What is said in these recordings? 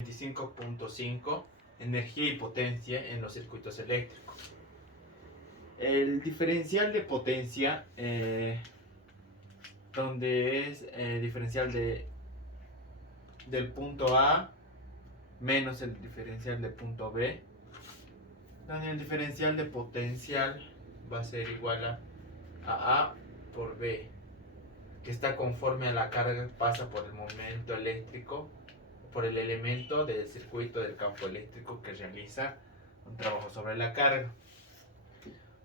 25.5 energía y potencia en los circuitos eléctricos. El diferencial de potencia, donde es diferencial del punto A menos el diferencial del punto B, donde el diferencial de potencial va a ser igual a por B, que está conforme a la carga que pasa por el momento eléctrico, por el elemento del circuito del campo eléctrico que realiza un trabajo sobre la carga.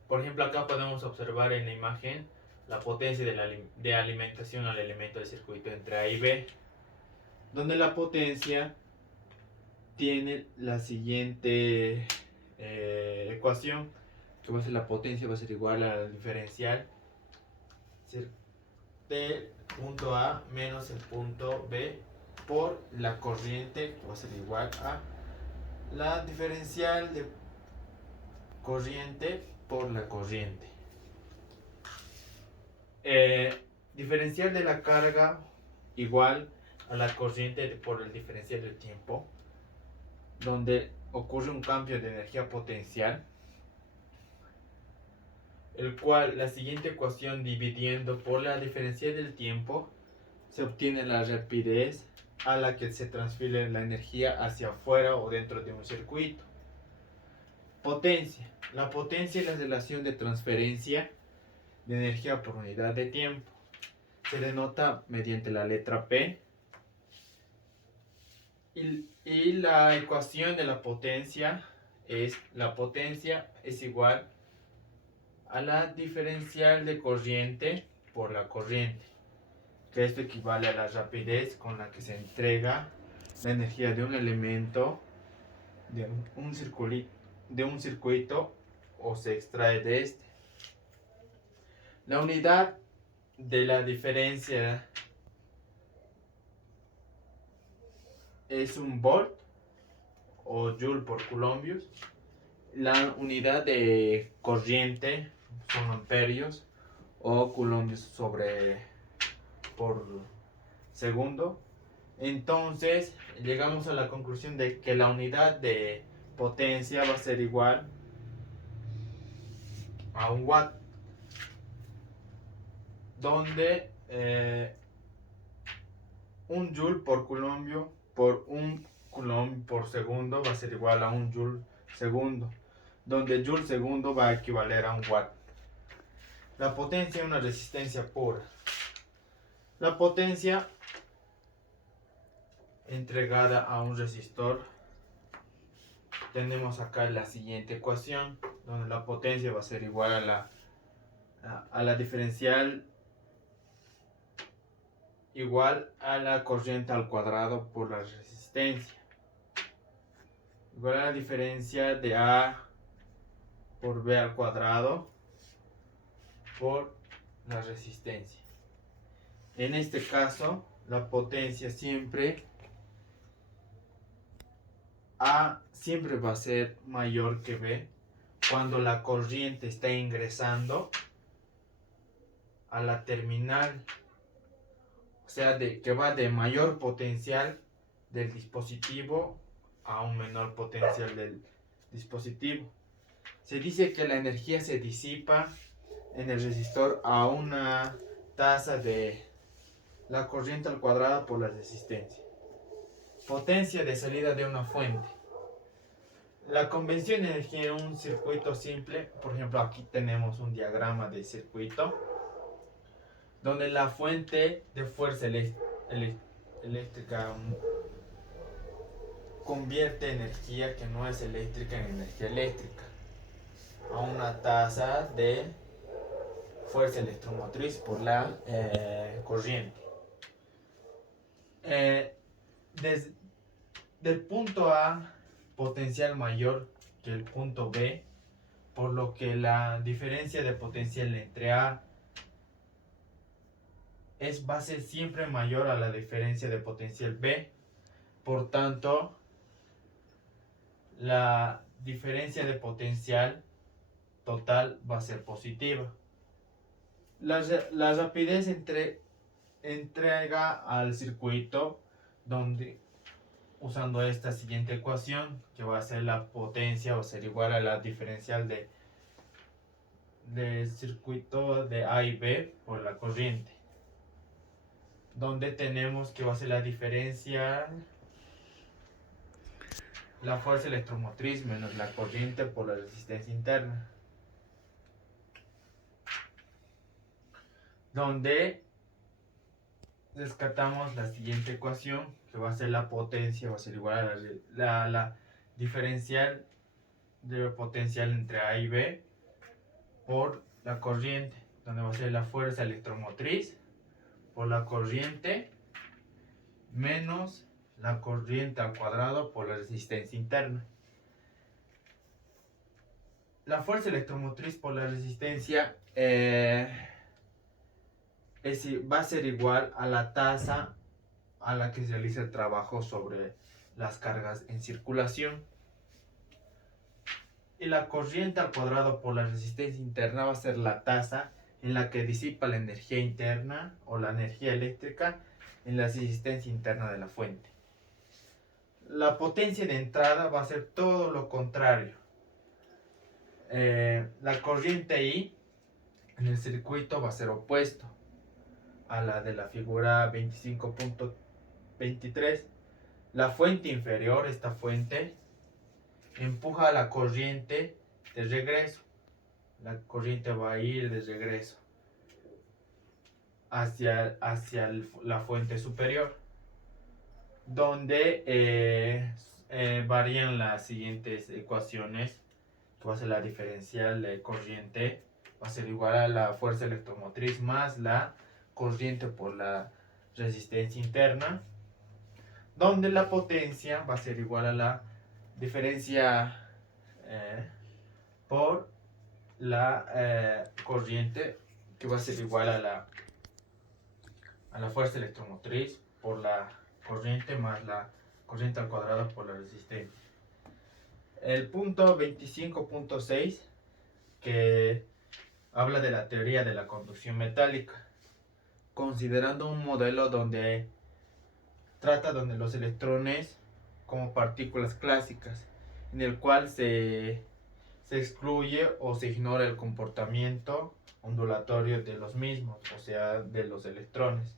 Por ejemplo, acá podemos observar en la imagen la potencia de alimentación al elemento del circuito entre A y B, donde la potencia tiene la siguiente ecuación, que va a ser la potencia va a ser igual al diferencial del punto A menos el punto B por la corriente, que va a ser igual a la diferencial de corriente por la corriente. Diferencial de la carga igual a la corriente por el diferencial del tiempo, donde ocurre un cambio de energía potencial, el cual la siguiente ecuación dividiendo por la diferencial del tiempo se obtiene la rapidez a la que se transfiere la energía hacia afuera o dentro de un circuito. Potencia. La potencia es la relación de transferencia de energía por unidad de tiempo. Se denota mediante la letra P. Y la ecuación de la potencia es igual a la diferencial de corriente por la corriente, que esto equivale a la rapidez con la que se entrega la energía de un elemento de un circuito o se extrae de este. La unidad de la diferencia es un volt o joule por coulombios. La unidad de corriente son amperios o coulombios por segundo. Entonces llegamos a la conclusión de que la unidad de potencia va a ser igual a un watt, donde un joule por coulombio por un coulomb por segundo va a ser igual a un joule segundo, donde joule segundo va a equivaler a un watt. La potencia es una resistencia pura. La potencia entregada a un resistor, tenemos acá la siguiente ecuación, donde la potencia va a ser igual a la diferencial igual a la corriente al cuadrado por la resistencia, igual a la diferencia de A por B al cuadrado por la resistencia. En este caso, la potencia A siempre va a ser mayor que B cuando la corriente está ingresando a la terminal, o sea, que va de mayor potencial del dispositivo a un menor potencial del dispositivo. Se dice que la energía se disipa en el resistor a una tasa de la corriente al cuadrado por la resistencia. Potencia de salida de una fuente. La convención de energía en un circuito simple, por ejemplo, aquí tenemos un diagrama de circuito donde la fuente de fuerza eléctrica convierte energía que no es eléctrica en energía eléctrica a una tasa de fuerza electromotriz por la corriente. Desde el punto A, potencial mayor que el punto B, por lo que la diferencia de potencial entre A va a ser siempre mayor a la diferencia de potencial B. Por tanto, la diferencia de potencial total va a ser positiva. La rapidez entrega al circuito donde usando esta siguiente ecuación, que va a ser la potencia, va a ser igual a la diferencial del circuito de A y B por la corriente, donde tenemos que va a ser la diferencia, la fuerza electromotriz menos la corriente por la resistencia interna, donde descartamos la siguiente ecuación, que va a ser la potencia, va a ser igual a la diferencial de potencial entre A y B por la corriente, donde va a ser la fuerza electromotriz por la corriente menos la corriente al cuadrado por la resistencia interna. La fuerza electromotriz por la resistencia va a ser igual a la tasa a la que se realiza el trabajo sobre las cargas en circulación. Y la corriente al cuadrado por la resistencia interna va a ser la tasa en la que disipa la energía interna o la energía eléctrica en la resistencia interna de la fuente. La potencia de entrada va a ser todo lo contrario. La corriente I en el circuito va a ser opuesto a la de la figura 25.23. La fuente inferior, esta fuente, empuja la corriente de regreso. La corriente va a ir de regreso hacia la fuente superior, donde varían las siguientes ecuaciones, que va a ser la diferencial de corriente, va a ser igual a la fuerza electromotriz más la corriente por la resistencia interna, donde la potencia va a ser igual a la diferencia por la corriente, que va a ser igual a la fuerza electromotriz por la corriente más la corriente al cuadrado por la resistencia. El punto 25.6, que habla de la teoría de la conducción metálica, considerando un modelo donde los electrones como partículas clásicas, en el cual se excluye o se ignora el comportamiento ondulatorio de los mismos, o sea, de los electrones.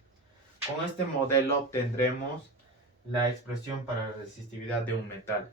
Con este modelo obtendremos la expresión para la resistividad de un metal.